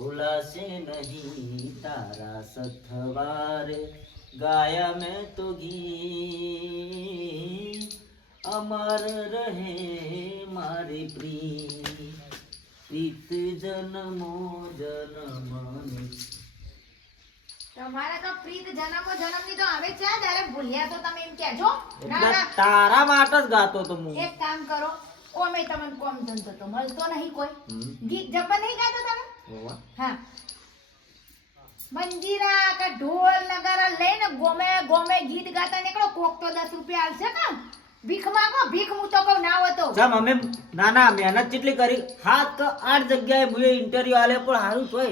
ભૂલાશે નહીં તારા સથવાર ગાયા મેં તો ગી અમર રહે મારી પ્રીત પ્રીત જન્મો જન્મની તમારે તો પ્રીત જન્મો જન્મની તો આવે છે ત્યારે ભૂલ્યા તો તમે એમ કહેજો. તારા માટે જ ગાતો તો હું. એક કામ કરો ઓમે તમને કોમ ધંધો તો મળતો નહીં કોઈ. ગીત જપન નહીં ગાતો તમે. હા. મંજીરા કે ઢોલ નગારા લઈને ગોમે ગોમે ગીત ગાતા નીકળો. કોક તો દસ રૂપિયા આલશે કે ભીખ માંગો ભીખ હું તો કહું ના હોય તો. ચમ અમે ના ના મહેનત કેટલી કરી. સાત કે આઠ જગ્યાએ મુએ ઇન્ટરવ્યુ આલે પણ હારું તોય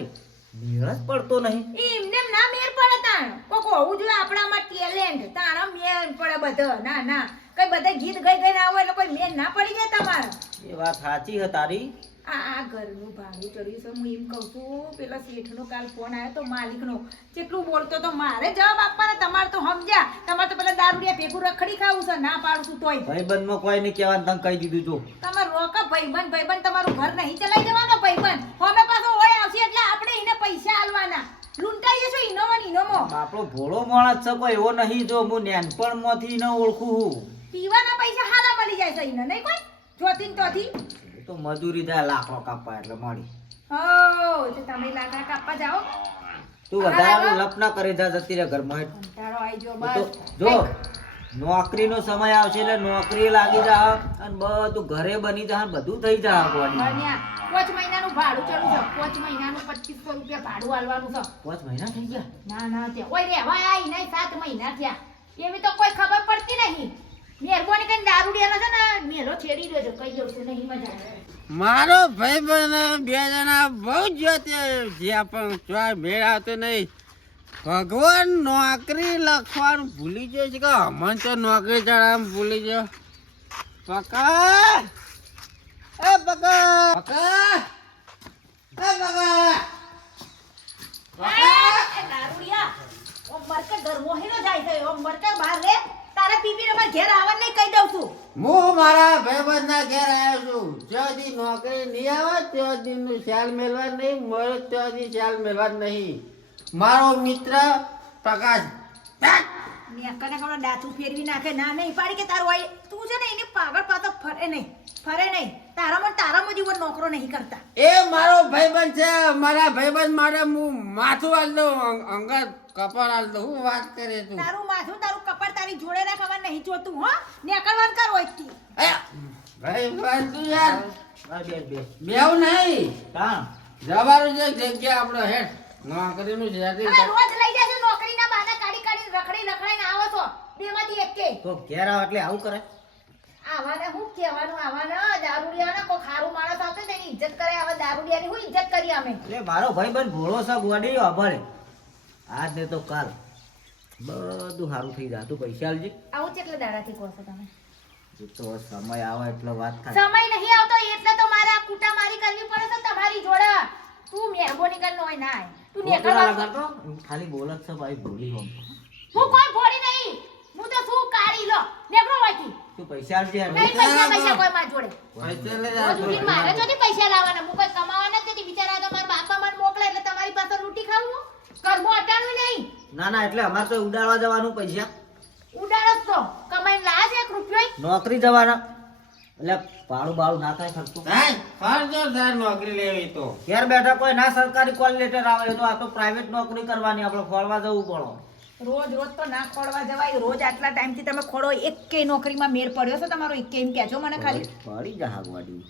મેળ જ પડતો નહીં. એમને ના મેર પડે તાણ. કોક હોવું જોઈએ આપણામાં ટેલેન્ટ તાણા મેર પડે બધો. ના ના. કઈ બધા ગીત ગઈ ગઈ ના હોય એટલે કોઈ મેળ ના પડી જાય તમારે. એ વાત સાચી છે તારી. આ આ ઘરનું ભાડું ચડ્યું છે. હું એમ કહું છું પેલા શેઠનો કાલ ફોન આવ્યો તો માલિકનો જેટલું બોલતો તો મારે જવાબ આપવાનો તમારે તો સમજ્યા. તમારે તો પેલા દારૂડિયા ભેગું રખડી ખાવું છે ના પાડું છું તોય. ભાઈબંધમાં કોઈ નહીં કહેવાનું તને કહી દીધું જો. તમારે રોકા ભાઈબંધ ભાઈબંધ તમારું ઘર નહીં ચલાઈ જવાનો ભાઈબંધ. હવે પાછો હોય આવશે એટલે આપણે એને પૈસા આલવાના. લૂંટાઈએ છો ઇનોમો ઇનોમો આપણો ભોળો માણસ છે કોઈ એવો નહીં જો હું નેનપણમાંથી ન ઓળખું પીવાના પૈસા હારા મળી જાય છે એને નહીં કોઈ? જોતી તોથી તો મજૂરી થાય લાખો કાપવા એટલે મળી. હો તો તમે લાકડા કાપવા જાઓ. તું વધારે લપના કરી જા જતી રહે ઘરમાં. આવી જો બસ. જો નોકરીનો સમય આવશે એટલે નોકરી લાગી જા અને બધું ઘરે બની જા બધું થઈ જા પાંચ મહિનાનું ભાડું ચાલુ છે. પાંચ મહિનાનું પચીસો રૂપિયા ભાડું આલવાનું છે. પાંચ મહિના થઈ ગયા? ના ના ત્યાં. ઓય રેવા આઈ નહીં સાત મહિના થયા. એવી તો કોઈ ખબર પડતી નહીં. મહેરબાની કરીને દારૂડિયાનો છે ને મેલો છેડી દેજો કઈ જવું નહીં મજા આવે. મારો ભાઈબંધ બે જણા બહુ જ જ્યાં પણ ચોય મેળ આવતો નહીં. ભગવાન નોકરી લખવાનું ભૂલી જાય છે કે હમણાં તો નોકરી ચડાવવાનું ભૂલી ગયો. પકા એ પકા પકા એ પકા એ દારૂડિયા ઓમ મરકે ઘર મોહીનો જાય છે ઓમ મરકે બહાર ઘેર આવવાનું નહીં કહી દઉં છું. હું મારા ભાઈબંધના ઘેર આવ્યો છું. જ્યાં દી નોકરી નહીં આવે ત્યાં દીનું શાલ મેળવા નહીં મળે ત્યાં દી શાલ મેળવા નહીં. મારો મિત્ર પ્રકાશ મેં કને કમણા દાંતું ફેરવી નાખે? ના નહીં પાડી કે તારું હોય તું છે ને એની પાગળ પાતો ફરે નહીં ફરે નહીં. તારામાં તારામાં જીવન નોકરો નહીં કરતા. એ મારો ભાઈબંધ છે મારા ભાઈબંધ માટે હું માથું આલ દઉં અંગત કપાળ આલ દઉં હું વાત કરે તું. તારું માથું તારું કપાળ તારી જોડે રાખવા નહીં જોતું હો? નેકળવાન કર હોય કી એ, ભાઈબંધ તું યાર. બે બેસ બેવ નહીં. કામ? જવાનું છે જગ્યા આપણો હેઠ. નોકરીનું કર. રોજ લઈ જાજો નોકરીના બહાના કાઢી કાઢી રખડી રખડાઈને આવો છો. બેમાંથી એક. કે તો ઘેર આવ એટલે આવું કરે? આવાને હું કહેવાનું? આવાને દારૂડિયાને કોઈ ખારું માણસ આવતો ને એની ઇજ્જત કરે? આવા દારૂડિયાની હું ઇજ્જત કરી અમે એટલે મારો ભાઈબંધ ભોળો છે ગોડી અભળે આજ ને તો કાલ. બધું સારું થઈ જાય. તું પૈસા આલજે આવું કેટલા દાડાથી કહો છો તમે. તો સમય આવે એટલે વાત થાય. સમય નહીં આવતો એટલે તો મારે આ કૂટા મારી કરવી પડે છે તમારી જોડે. તું મહેરબાની કરીને હોય ના તું ખોટું નીકળવા ખાલી બોલત છે ભાઈ ભૂલી હો. હું કોઈ ભોળી નહીં. હું તો શું કાઢી લો? નીકળો વાંચી તું પૈસા નહીં પૈસા પૈસા કોઈ માર જોડે? પૈસા લઈ રોજ ઉઠીને મારે જોથી પૈસા લાવવાના. હું કોઈ કમાવા નથી બિચારા તો મારા બાપા મને મોકલે એટલે તમારી પાસે રોટી ખાવું કરવું કર્મો અટાણું નહીં. ના ના એટલે અમારે તો ઉડાડવા જવાનું પૈસા. ઉડાડો જ તો. કમાઈને લાયા છે એક રૂપિયો નોકરી જવાના. એટલે ભાડું બાળું ના થાય ખર્ચું. થાય, ફરજો નોકરી લેવી તો. ઘેર બેઠા કોઈ ના સરકારી કોલ લેટર આવે તો આ તો પ્રાઇવેટ નોકરી કરવાની. આપણે ફળવા જવું પડે. રોજ રોજ તો ના ખોડવા જવાય. રોજ આટલા ટાઈમથી તમે ખોડો એકે નોકરીમાં મેળ પડ્યો છે તમારો એક એમ કહેજો મને ખાલી. પડી જા ગોડી.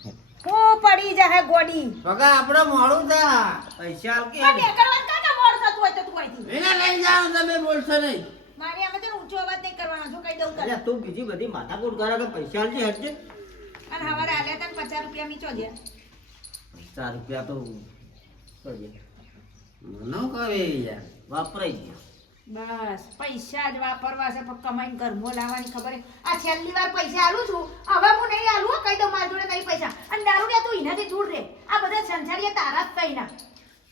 હું. પડી જાહે ગોડી. બગા આપણે મોડું થા પૈસા આલ કે પણ નીકળવાનું કાં કાં મોડું થતું હોય તો તું અહીંથી? એને લઈ જાવ તમે બોલશો નહીં. મારી આમે તો ઊંચો અવાજ નહીં કરવાનો જો કહી દઉં તને? અલ્યા તું બીજી બધી માથાકૂટ કરે કે પૈસા આલજે હટજે અને હવારે આલ્યા તને પચાસ રૂપિયા મીચો દે. ચાર રૂપિયા તો. મનો કરે યાર વાપરાઈ ગયા. બસ પૈસા જ વાપરવા છે પણ કમાઈને ઘરમાં લાવવાની ખબર હે. આ છેલ્લી વાર પૈસા આલું છું. હવે હું નહીં આલું કહી દઉં મારી જોડે નહીં પૈસા. અને દારૂડિયા તું એનાથી દૂર રહે. આ બધા સંસારીએ તારા જ થઈના.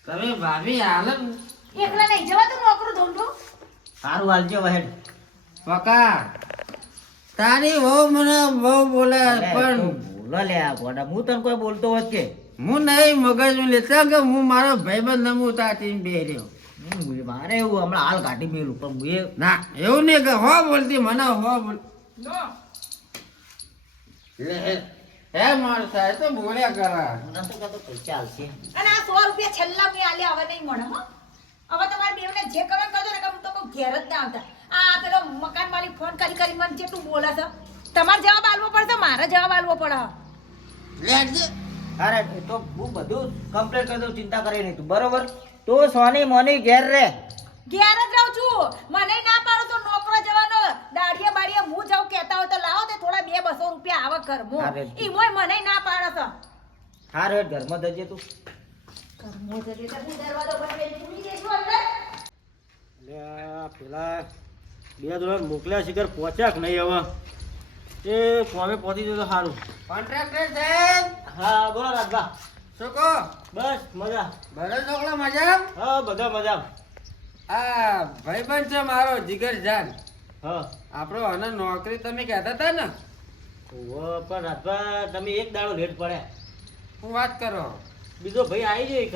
તમે ભાભી હાલ એકલા નહીં જવા તું નોકરું ધોંધું. સારું હાલજો વહેડ વકા તારી બહુ મને બહુ બોલે પણ બોલો લે આ ગોડા. હું તને કોઈ બોલતો હોત કે? હું નહીં મગજ લેતા કે હું મારો ભાઈબંધ નમું તાતી બે રહ્યો. મારે એવું હમણાં હાલ કાઢી મેલું પણ હું એ ના એવું નહીં કે હો બોલતી મને હો બોલ. હે હે માણસ આ તો બોલ્યા કરા. પૈસા હાલશે અને આ સો રૂપિયા છેલ્લા મેં આલ્યા હવે નહીં મળે હો. હવે તમારે બેવને જે કરવા કરજો ને કે હું તો કોઈ ઘેર જ ના આવતા. આ પેલો મકાન માલિક ફોન કરી કરી મને જેટલું બોલે છે? તમારે જવાબ આલવો પડશે મારે જવાબ આલવો પડે. અરે તો હું બધું કમ્પ્લીટ કરી દઉં ચિંતા કરે નહીં તું બરોબર? તું સોની મોની ઘેર રે. ઘેર જ રહું છું. મને ના પાડો તો નોકરો જવાનો. દાઢીએ બાડીએ હું જાઉં કહેતા હોય તો લાવો તે થોડા બે બસો રૂપિયા આવે ઘરમો. ઈ મોય મને ના પાડો છે. હાર હેઠ ઘરમાં જજે તું. ઘરમો જજે તો હું દરવાજો બંધ કરી ઊંઘી અંદર લે પેલા બે દોલર મોકલ્યા શિખર પહોંચ્યા કે નહીં હવે? એ ફોમે પહોંચી જતો સારું. કોન્ટ્રાક્ટર સાહેબ હા બોલો રાજભા. શું કહો? બસ મજા. બરો છોકરા મજા હા બધા મજા આ ભાઈબંધ છે મારો જીગર જાન. હા. આપણો અને નોકરી તમે કહેતા હતા ને? ઓહો, પણ રાજભા તમે એક દાડો લેટ પડ્યા. હું વાત કરો? બીજો ભાઈ આવી જાય એક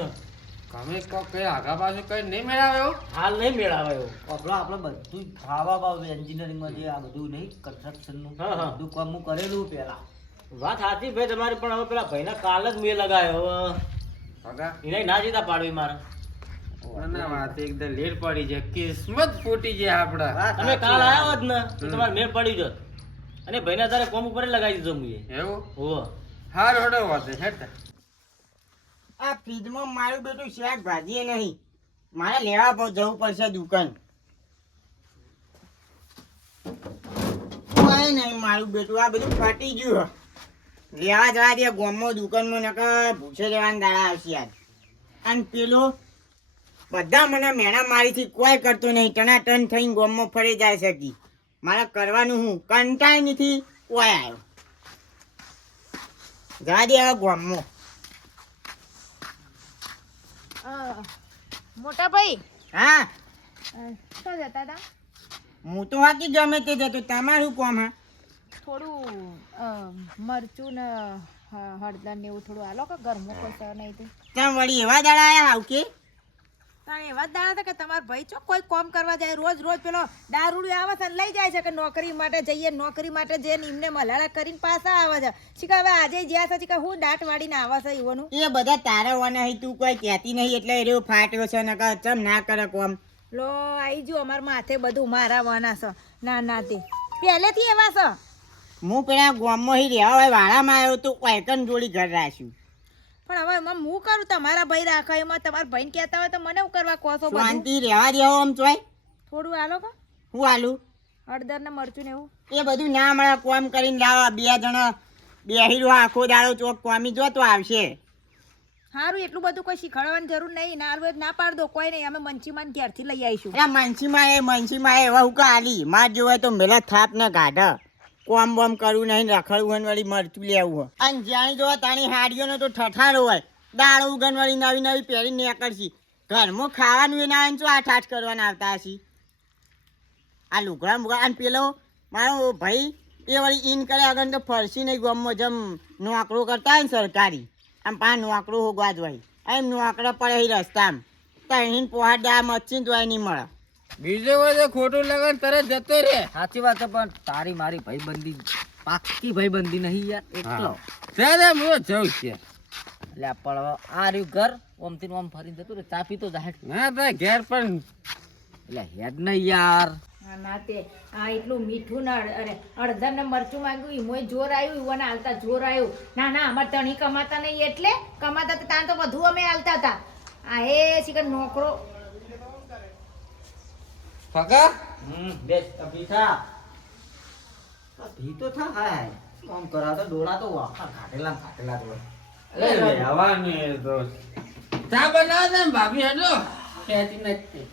તમે કહો કઈ આગા પાછું કઈ નહીં મેળાવ્યો હાલ નહીં મેળાવ્યો આપણો આપણે બધું ખાવા બાવ એન્જિનિયરિંગમાં જે આ બધું નહીં કન્સ્ટ્રક્શનનું. બધું કામ હું કરેલું પહેલા વાત સાચી ભાઈ તમારી પણ હવે પેલા ભાઈના કાલ જ મેં લગાયો હવે. એને ના જીતા પાડવી મારે. ના વાત એકદમ લેટ પડી છે. કિસ્મત ફૂટી છે આપડા. તમે કાલ. આવ્યા હોત ને તો તમારે મેળ પડી જોત. અને ભાઈને તારે કોમ ઉપર લગાવી દીધો મુએ એવું? હાર હોડો વાતે હેઠ આ ફ્રીજમાં મારું બેટું શાકભાજી નહીં. મારે લેવા પર જવું પડશે દુકાન. કોઈ નહીં મારું બેટું આ બધું ફાટી ગયું હે. લેવા જવા દે ગોમમાં દુકાનમાં નકર ભૂસે જવાના દાડા આવશે યાર. અને પેલો બધા મને મેણા મારીથી કોઈ કરતો નહીં ટના ટન થઈને ગોમમાં ફરી જાય શકી મારે કરવાનું હું કંટાળ નથી કોઈ આવ્યો જવા દે હવે ગોમમાં. મોટા ભાઈ? હા. શું જતા હતા? હું તો વાંચી ગમે તે જતો તમારું કોમ હા? થોડું મરચું ને હળદર ને એવું થોડું આલો કે ગરમો કોઈ નહીં તે. ત્યાં વળી એવા દાડા આયા કે? તાણે એવા દાણા હતા કે તમારા ભાઈ ચો કોઈ કોમ કરવા જાય રોજ રોજ પેલો દારૂડી આવે છે ને લઈ જાય છે કે નોકરી માટે જઈએ નોકરી માટે જઈને એમને મલાળા કરીને પાછા આવે છે. શીખા હવે આજે જ્યાં છે શીખા હું દાંત વાળીને આવે છે એવાનું એ બધા તારવવાના નહીં તું કોઈ કહેતી નહીં એટલે એ રહ્યો ફાટ્યો છે ને ચમ ના કરે કોમ. લો આવી જો અમારા માથે બધું મારા વાના છે ના ના તે. પહેલેથી એવા છે. હું પેલા ગામમાં હી રહ્યા હોય વાળામાં આવ્યો તો કોઈકન જોડી ઘર રાખ્યું. પણ હવે એમાં હું કરું? તમારા ભાઈ રાખો એમાં તમારા ભાઈને કહેતા હોય તો મને હું કરવા કહો છો શાંતિ રહેવા દેવો આમ ચોય થોડું હાલો કે હું હાલું? હળદર ને મરચું ને એવું. એ બધું ના મળે કોમ કરીને લાવો. બે જણા બેહી રહ્યો આખો દાડો ચોક કોમી જો તો આવશે. સારું એટલું બધું કોઈ શીખવાડવાની જરૂર નહીં. ના રોજ ના પાડ દો કોઈ નહીં. અમે મનસીમાં ક્યારથી લઈ આવીશું. મનસીમાં એ મનસીમાં એવા હું કાલી માર જોવાય તો મેલા થાપ ને ગાઢ. કોમ બોમ કરવું નહીં રખડવું હોય વળી મરચું લેવું હોય. અને જ્યાં જોવા તાણી હાડીઓનો તો ઠઠારો હોય. દાળ ઉગન વળી નવી નવી પહેરી નીકળશી. ઘરમાં ખાવાનું એના આવે શું આઠ આઠ કરવાના આવતા હશી. આ લુગડા મુગડા, અને પેલો મારો ભાઈ, એ વળી ઇન કરે આગળ તો ફરસી નહીં, ગમમાં જેમ નોકરો કરતા હોય ને સરકારી. આમ પા નોકરો હોગવા જ હોય. એમ નોકરા પડે રસ્તા રસ્તામાં. ત્યાં પોહાડ મચ્છી જોવાય નહીં મળે. બીજો બધો ખોટું લગન તરત જતો રે સાચી વાત છે પણ તારી મારી ભાઈબંધી પાક્કી ભાઈબંધી નહીં યાર એટલો. ત્યારે હું જઉં છે એટલે પણ આ રહ્યું ઘર ઓમથી ઓમ ફરીને જતું રે ચા પીતો જાહેર ના તો ઘેર પણ. એટલે હેડ નહીં યાર. નાતે ના આ એટલું મીઠું ના અરે અડધા ને મરચું માંગ્યું મોય જોર આવ્યું ઈવોને હાલતા જોર આવ્યું ના ના અમારે તણી કમાતા નહીં એટલે કમાતા તો ત્યાં તો બધું અમે હાલતા હતા. આ એ શીખર નોકરો ફકા હમ બેસ અભી થા અભી તો થા હાય. આમ ડોળા તો વાખા કાઢેલા ને કાઢેલા જ હોય. અરે રહેવાનું એ તો. ચા બનાવ દે ભાભી હેડો. કહેતી નથી.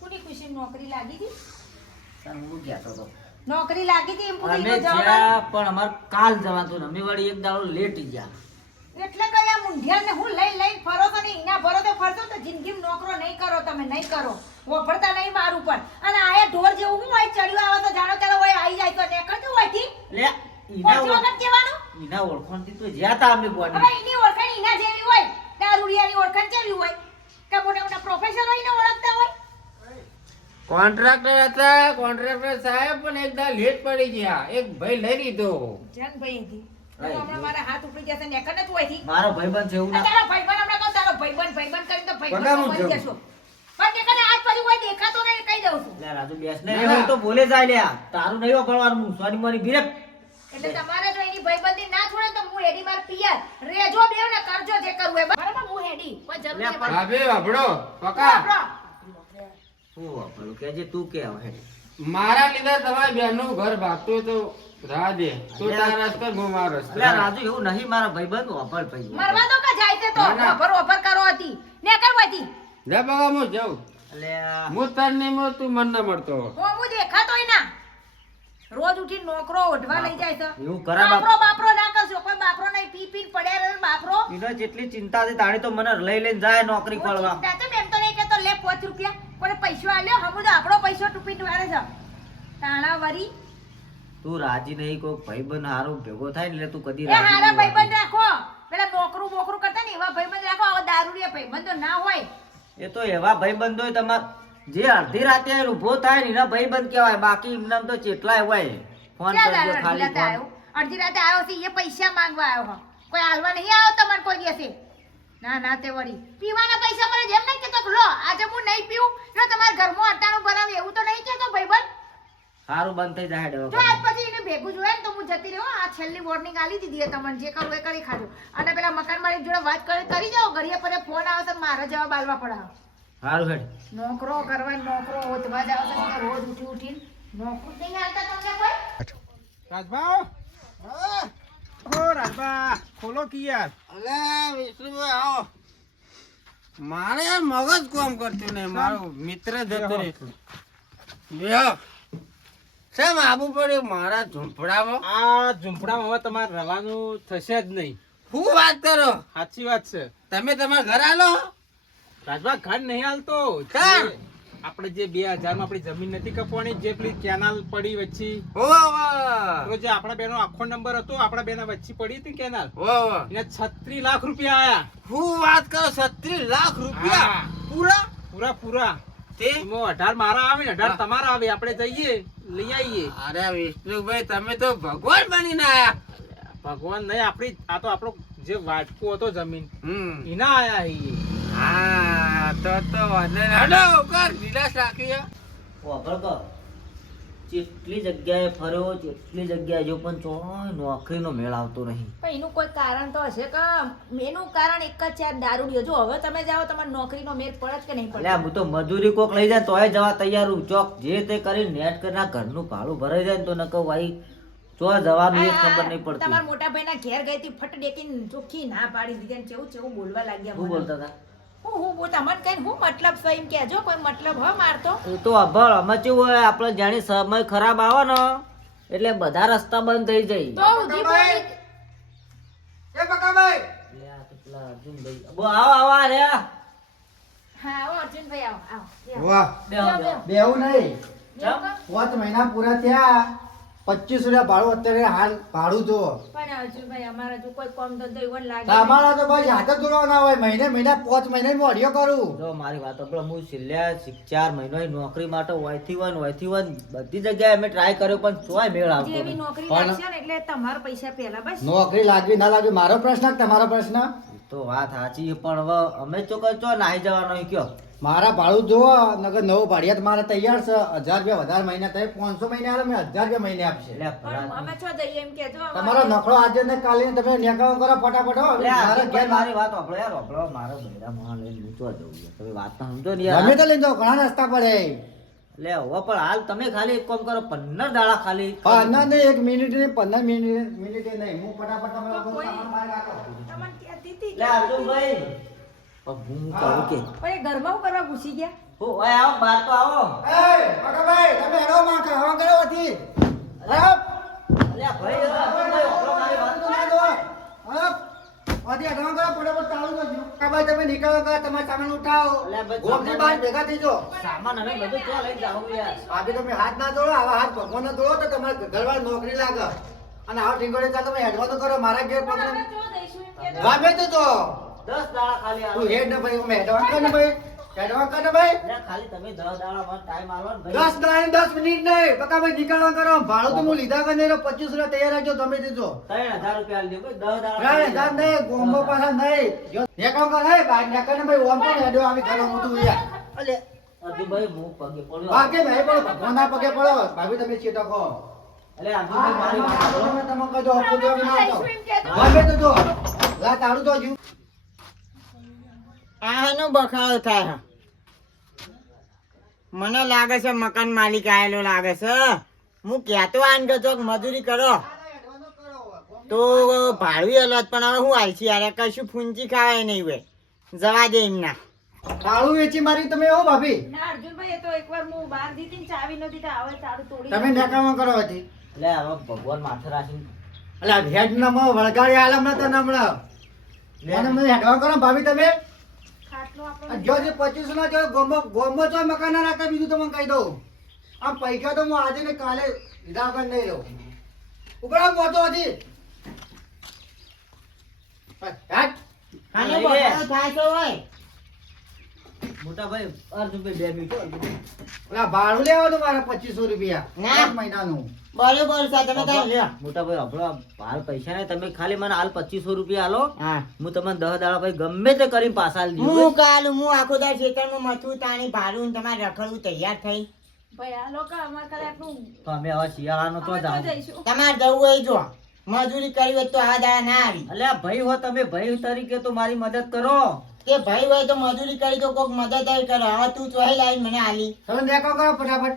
કોની ખુશી નોકરી લાગી હતી? તાર હું કહેતો તો નોકરી લાગી હતી એમ પૂરી તો જવાબ પણ અમાર કાલ જવાનું અમે વળી એક દાડો લેટ ગયા. એટલે કયા મુંઢિયાને હું લઈ લઈ ફરો તો ને એના ફરો તો ફરતો તો જિંદગીમાં નોકરો નહીં કરો તમે નહીં કરો. વફરતા નહીં મારું પણ. અને આયા ઢોર જેવું હું હોય ચડ્યું આવે તો જાણો ત્યારે હોય આવી જાય તો નીકળતું હોયથી? લે ઈના વખત કહેવાનું? ઈના ઓળખાણથી તો જ્યાં તા અમે હવે બોડી એની ઓળખાણ જેવી હોય દારૂડિયાની ઓળખાણ કેવી હોય? કે મોટા મોટા પ્રોફેસર હોય ને ઓળખતા હોય? કોન્ટ્રાક્ટર હતા કોન્ટ્રાક્ટર સાહેબ પણ એકદા લેટ પડી ગયા. એક ભાઈ લઈ લીધો. જનભાઈ હતી. હા, મારા હાથ ઉપડી જશે ને એકને તું અહીંથી મારો ભાઈબંધ છે એવું ના તારો ભાઈબંધ હમણાં કહું તારો ભાઈબંધ ભાઈબંધ કરીને તો ભાઈબંધ બની જશો. રાજુ બેસ ને. તો બોલે જાય લ્યા તારું નહીં વાપરવાનું સોની મોની ભીરે એટલે તમારે જો એની ભાઈબંધી ના છોડે તો હું હેડી માર પિયર. રેજો બેવ ને કરજો જે કરવું હોય. બરાબર હું હેડી. કોઈ જરૂર નહીં પણ- ભાભી વાપડો પકા. વાપરો. શું કે જે તું કે હવે મારા લીધે તમારી બેનનું ઘર ભાગતું તો રાહ દે. તું તારા રસ્તે હું મારો રસ્તે. એટલે રાજુ એવું નહીં મારા ભાઈબંધ વાપર ભાઈ મરવા તો કે જાય છે તો. ના. ઓફર ઓફર કરો હતી. ને કરવાથી જા બગા હું જાઉં. એટલે હું તને નહીં મળું, તું મન ના મળતો હું હું દેખાતોય ના. રોજ ઉઠી નોકરો ઓઢવા લઈ જાય છે. એવું કરા બાપરો બાપરો ના કરશો. કોઈ બાપરો નહીં પી પી પડ્યા રહે બાપરો. એને જેટલી ચિંતા હતી તાણી તો મને લઈ લઈને જાય નોકરી હું પડવા ચિંતા છે, એમ તો નહીં કહેતો લે 5 રૂપિયા. પણ પૈસો આલ્યો હમુ તો આપણો પૈસો ટૂપી વાળે છે. તાણા વરી તું રાજી નહીં કોઈ ભાઈબંધ હારો ભેગો થાય એટલે તું કદી રાજી હારા ભાઈબંધ રાખો. પેલા નોકરું બોકરું કરતા ને એવા ભાઈબંધ રાખો. આવા દારૂડિયા ભાઈબંધો ના હોય. એ તો એવા ભાઈબંધ હોય તમાર જે અડધી રાતે ઊભો ઊભો થાય ને એના ભાઈબંધ કહેવાય બાકી એમનામ તો ચેટલાય હોય ફોન કરજો ખાલી અડધી રાતે ફોન આવ્યો? અડધી રાતે આવ્યો છે એ પૈસા માંગવા આવ્યો હો. કોઈ હાલવા નહીં આવ્યો તમારે કોઈ દિવસે? ના ના તે વળી. પીવાના પૈસા મને જેમ નહીં કેતો લો આજે હું નહીં પીવું જો તમારા ઘરમાં અટાણું ભરાવે એવું તો નહીં કેતો ભાઈબંધ? સારું બંધ થઈ જાય જો આજ પછી એને ભેગું જોઈએ ને તો હું જતી રહ્યો આ છેલ્લી વોર્નિંગ આલી દીધી છે તમને જે કરવું એ કરી ખાજો. અને પેલા મકાન માલિક જોડે વાત કરી કરી જાઓ. ઘડીએ પર ફોન આવે તો મારે જવાબ આલવા પડે સારું હેડ. નોકરો કરવા નોકરો ઓતવા જાવ તો રોજ ઉઠી ઉઠી નોકરો નહીં આવતા તમને કોઈ? રાજભા ઓ રાજભા ખોલો કી યાર અલે વિષ્ણુભાઈ આવો. મારે મગજ કામ કરતું નહીં મારો મિત્ર જતો રહે. બેહો શેમ આબુ પડ્યું મારા ઝૂંપડામાં? આ ઝૂંપડામાં હવે તમારે રહેવાનું થશે જ નહીં. શું વાત કરો? સાચી વાત છે. તમે તમારા ઘર આલો? રાજભા ઘર નહીં હાલતો કેમ? આપણે જે બે હજારમાં આપણી જમીન નથી કપવાની જે પેલી કેનાલ પડી વચ્ચે. તો જે આપણા બેનો આખો નંબર હતો આપણા બેના વચ્ચે પડી હતી કેનાલ. એને છત્રીસ લાખ રૂપિયા આયા. શું વાત કરો? છત્રીસ લાખ રૂપિયા? પૂરા? પૂરા પૂરા. તે? અઢાર મારા આવે ને અઢાર તમારા આવે આપણે જઈએ લઈ આવીએ અરે વિષ્ણુભાઈ તમે તો ભગવાન બનીને આયા. ભગવાન નહીં આપણી આ તો આપણો જે વાટકો હતો જમીન હમ. એના આયા છીએ. હા તો તો વાંધો. હડો કર નિરાશ રાખી વાપર કર જેટલી જગ્યાએ ફર્યો જેટલી જગ્યાએ જો પણ ચો નોકરીનો મેળ આવતો નહીં. પણ એનું કોઈ કારણ તો હશે કે એનું કારણ એક જ છે આ દારૂડિયો જો હવે તમે જાઓ તમારે નોકરીનો મેળ પડે જ કે નહીં પડે હું તો મજૂરી કોક લઈ જાય તોય જવા તૈયાર હું. ચોક જે તે કરી નેટ કરી ઘરનું ભાડું ભરાઈ જાય તો ન કહું ભાઈ ચો જવાનું એ ખબર નહીં પડતી. તમારા મોટા ભાઈના ઘેર ગઈ હતી ફટ ડેકીને ચોખ્ખી ના પાડી દીધી કેવું કેવું બોલવા લાગ્યા બોલતા હતા? હું હું તમને કઈ હું મતલબ છે એમ કહેજો કોઈ મતલબ હ મારતો. એ તો અભળ અમે કેવું હોય આપણે જાણી સમય ખરાબ આવે ને એટલે બધા રસ્તા બંધ થઈ જાય. તો ઉધી બોલી એ બકાભાઈ! એટલે આ તો અર્જુનભાઈ. અબો આવો આવો આ હા આવો અર્જુનભાઈ આવો આવો વાહ. બેહો, બેહો, નહીં. બેહો મહિના પૂરા થયા. પચીસ રૂપિયા ભાડું અત્યારે હાલ ભાડું જો પણ અર્જુનભાઈ અમારા જો કોઈ કામ ધંધો એવો લાગે તમારા તો ભાઈ હાથ જ જોડવાના હોય મહિને મહિને પાંચ મહિને મોઢિયો કરું. જો મારી વાત સાંભળો હું છેલ્લા ચાર મહિનો નોકરી માટે વયથી વન વયથી વન બધી જગ્યાએ અમે ટ્રાય કર્યો પણ ચોય મેળ આવતો જેવી નોકરી લાગશે ને એટલે તમારા પૈસા પહેલા બસ. નોકરી લાગવી ના લાગવી મારો પ્રશ્ન તમારો પ્રશ્ન? તો વાત સાચી પણ હવે અમે ચોક્કસ ચો નાહી જવાનો કયો? મારા ભાડું જુઓ નગર નવો ભાડિયાત મારે તૈયાર છે. હજાર રૂપિયા વધારે મહિના થાય પાંચસો મહિને આવે મેં હજાર રૂપિયા મહિને આપશે. અમે તમારો નખરો આજે ને કાલે તમે નેકાળો કરો ફટાફટ મારે મારી વાત સાંભળો યાર સાંભળો મારો બૈરા મોહન લઈને મૂકવા જવું તમે વાત ના સમજો ને યાર. ગમે તે લઈને જાઓ ઘણા રસ્તા પડે એટલે હવે પણ હાલ તમે ખાલી એક કામ કરો પંદર દાડા ખાલી પંદર ને એક મિનિટ ને પંદર મિનિટ મિનિટ નહીં. હું ફટાફટ તમે એટલે અર્જુનભાઈ. હું કહું કે પણ એ ઘરમાં હું કરવા ઘૂસી ગયા? હું ઓય આવો બહાર તો આવો. એ, ભગાભાઈ, તમે હેડો માં ખાવા ગયો હતી ભાઈ ભાઈ, આવા ઘરવાળી નોકરી લાગે. અને આ ટીંગોડે તમે હેડવા તો કરો મારા ઘેર તો તો દસ દાડા ખાલી. તું હેડ ને ભાઈ અમે હેડવા કર ને ભાઈ હેડવા કર ને ભાઈ ખાલી તમે દસ દાડા મને ટાઈમ આલો ને દસ ભાઈ દાડે દસ મિનિટ નહીં પકા ભાઈ નીકળવા કરો ભાડું તો હું લીધા કર નહીં પચીસ રૂપિયા તૈયાર રાખજો તમે દેજો ત્રણ હજાર રૂપિયા ભાઈ દસ દાડા ખાલી ના નહીં ગોમ્બો પાછા નહીં કામ કર હે બાર ને કર ને ભાઈ ઓમ તો હેડવા આવી કરો હું તું યાર અલ્યા અર્જુનભાઈ હું પગે પડ્યો બાકે ભાઈ પડો ભગવાનના પગે પડો ભાભી તમે ચેતો કહો અલ્યા અર્જુનભાઈ મારી વાત. તમે કહો છો આપો તો ના તો. ગામે તો જો લા તાળું તો હજુ આનો બખાડો થાય. મને લાગે છે મકાન માલિક આયેલો લાગે છે. હું કહેતો આન કે ચોક મજૂરી કરો. તો ભાડું અલગ પણ હવે હું હાલ યાર કશું ફૂંચી ખાવાય નહીં હોય. જવા દે એમના. ભાડું વેચી મારી તમે હો ભાભી? ના અર્જુનભાઈ એ તો એકવાર હું બહાર દીધી ચાવી નહોતી તો આવે તારું તોડી તમે નેકામાં કરો હતી અલ્યા હવે ભગવાન માથે રાખીને એટલે હેડ નમો વળગાડી આલમ ન તો નમણો મને મને હેડવા કરો ભાભી તમે. જો જે પચીસ ના જો ગોમો ગોમો તો મકાન ના રાખતા બીજું તમને કહી દઉં. આમ પૈસા તો હું આજે ને કાલે લીધા વગર નહીં રહું. ઉપરા પહોંચો હતી હેડ. આનો બખાડો થાય તો હોય. મોટા ભાઈ અર્જુનભાઈ બે મિનિટ ઓલા ભાડું લેવાનું મારે પચીસો રૂપિયા ના. મહિનાનું. બરોબર છે તમે મોટા ભાઈ આપણો હાલ પૈસા ને તમે ખાલી મને હાલ પચીસો રૂપિયા આલો. હું. તમને દસ દાડા ભાઈ ગમે તે કરી પાછા આલી હું કાલ હું આખો દાર ખેતરમાં મથું તાણી ભાડું તમારે રખડવું તૈયાર થઈ. ભાઈ આ લોકો અમારે કાલે આટલું તો અમે હવે શિયાળાનો તો તમારે જવું હોય જો મજૂરી કરી હોય તો આ દાડા ના આવી. અલ્યા ભાઈ હો તમે ભાઈ તરીકે તો મારી મદદ કરો. તે ભાઈ હોય તો મજૂરી કરી તો કોક મદદ ય કરે. હવે તું ચોહી લાવીને મને આલી. તમે નેકો કરો ફટાફટ.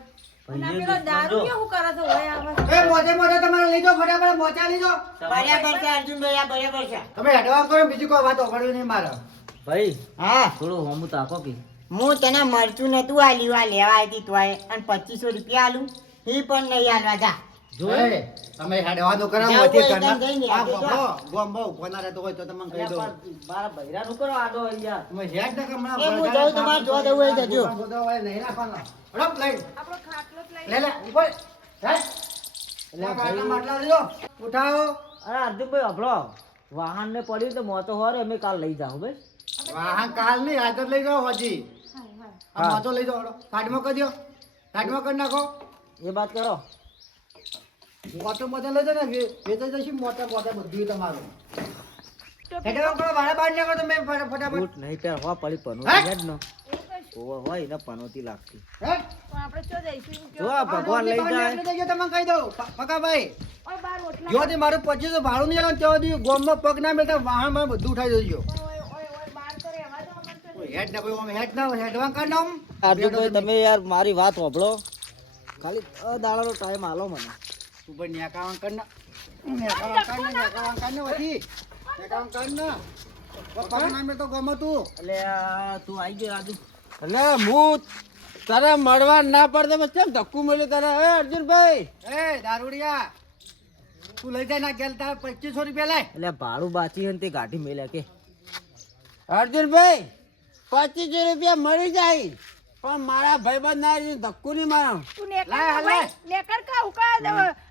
આવે ભાઈ હા. થોડું હોમું તાકો કે. હું તને મરચું નતું આલ્યું આ લેવા આવી તોય અને પચીસો રૂપિયા આલું. એ પણ નહીં આલવા જા. એ, તમે હેડવાનું કરો જાવું મોજે હોય ઘરના. એકદમ જઈને આ હેડજો. ગોમો, ગોમો રહેતો હોય તો તમને કહી અલ્યા મારા બૈરા નું કરો આડો અહીંયા. તમે હેડ ને કમળા એ હું વળગાડે જાઉં તમારે દેવું હોય તો જો. હોય નહીં રાખવાનો. હડપ લઈ. આપણો ખાટલો લઈ લે લે ઉપર હેડ. લે કાટલા માટલા લઈ ઉઠાવો. અરે હાર્દિકભાઈ અભળો વાહન ને પડ્યું તો મોતો હોર અમે કાલ લઈ જાવ ભાઈ. વાહન કાલ નહીં આજ લઈ જાઓ હજી. હાય. લઈ જાઓ ફાટમાં કરી દો ફાટમાં કરી નાખો. એ વાત કરો. મોટો મોટો લઈ જાઓ ને વેચાઈ જશે મોટા મોટા બધું તમારું. ભાડા બાર નાખો તમે ફટાફટ બૂટ નહીં પહેરવા પડી પનોતી હેડ નો. એવું હોય ને પનોતી લાગતી. આપણે ચો જઈશું? જો ભગવાન લઈ જાય. તમને કહી દઉં. પકાભાઈ. ઓય બાર ઓટલા જો તે મારું પચીસો ભાડું નહીં આવે ત્યાં સુધી ગોમમાં પગ ના મેળતા વાહનમાં બધું ઉઠાઈ દેજો ઓય ઓય ઓય તો રહેવા દો અમને તો. હેડ ના ભાઈ હેડ ના હેડવા કર નામ તમે યાર મારી વાત સાંભળો ખાલી દાડાનો ટાઈમ આલો મને. ઉપર નેકાવાન કર ના. નેકાવાન કર ને નેકાવાન કર ને વધી નેકાવાન કર ના પગ ના. મેળતો ગોમમાં તું એટલે તું આવી ગયો રાજુ એટલે હું તારે મળવા ના પડતો બસ કેમ ધક્કું મળ્યું તારે એ અર્જુનભાઈ? એ દારૂડિયા. તું લઈ જાય ના ગેલ તારા પચીસો રૂપિયા લાય. એટલે ભાડું બાચી હોય ને તે ગાડી મેલ્યા કે. અર્જુનભાઈ પચીસો રૂપિયા મળી જાય. પણ મારા ભાઈબંધ ના રીતે ધક્કું નહીં મારો. તું નેકર તો. ભાઈ, નેકર કા ઉકા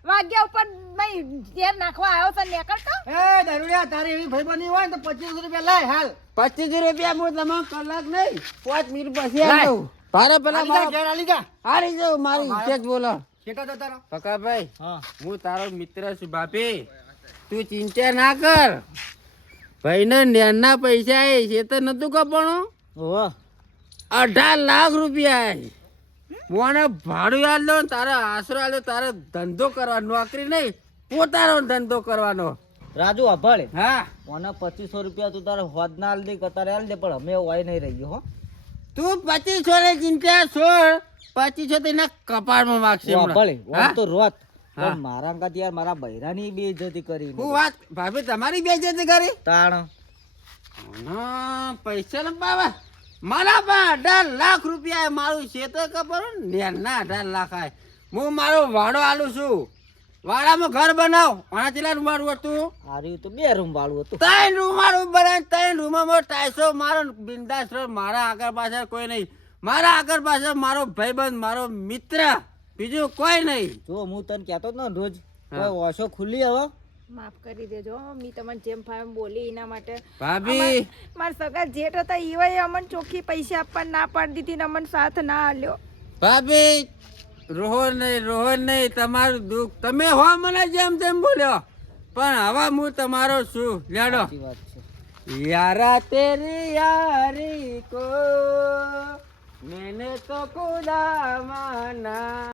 વાગ્યા ઉપર ભાઈ ઝેર નાખવા આવ્યો તો નેકર કા એ દરુડિયા તારી એવી ભાઈબંધી હોય ને તો પચીસો રૂપિયા લાય હાલ. પચીસો રૂપિયા હું તમે કલાક નહીં પાંચ મિનિટ પછી આવું. ભારે પેલા મારા- ઘેર આલી જા. આલી જાઉં મારી ઇજ્જત બોલો. શેઠા જતા રહો. પકાભાઈ હા. હું તારો મિત્ર છું બાપી. તું ચિંતા ના કર. ભાઈને નેના પૈસા એ છે તો નતું કપણું ઓહો. અઢાર લાખ રૂપિયા મોને ભાડું યાદ તારે આશરો આલો તારે ધંધો કરવાનો નોકરી નહીં પોતાનો ધંધો કરવાનો. રાજુ અભળ હા. મને પચીસો રૂપિયા તું તારે હોદ ના આલ દે કતારે આલ દે પણ અમે હોય નહીં રહ્યો હો. તું પચીસો ની ચિંતા છોડ પચીસો તો એના કપાળમાં માગશે. અભળ ઓમ તો રોત. મારા અંગાત યાર મારા બૈરાની બે ઇજ્જતી કરી. હું વાત ભાભી તમારી બે ઇજ્જતી કરી? તાણ. પૈસા ને બાબા મારા પણ અઢાર લાખ રૂપિયા મારું છે તો ખબર ને ના અઢાર લાખ આય. હું મારો વાડો આલું છું. વાડામાં ઘર બનાવ. આના ચેલા રૂમ વાળું હતું. આર્યું તો બે રૂમ વાળું હતું. ત્રણ રૂમ વાળું બનાવ ત્રણ રૂમમાં ટાઈસો. મારો બિંદાસ. મારા આગળ પાછળ કોઈ નહીં. મારા આગળ પાછળ મારો ભાઈબંધ મારો મિત્ર. બીજું કોઈ નહીં. જો હું તને કહેતો ને રોજ ઓછો ખુલ્લી હવે માફ કરી દેજો મી તમને જેમ ફાવે બોલી એના માટે. ભાભી! મારા સગા જેઠ હતા એવાય અમન ચોખ્ખી પૈસા આપવા ના પાડી દીધી ને અમન સાથ ના આલ્યો ભાભી રોહો નહીં રોહો નહીં તમારું દુઃખ. તમે હો મને જેમ તેમ બોલ્યો. પણ હવે હું તમારો છું. લેડો. યારા તેરી યારી કો મેને તો ખુદા માના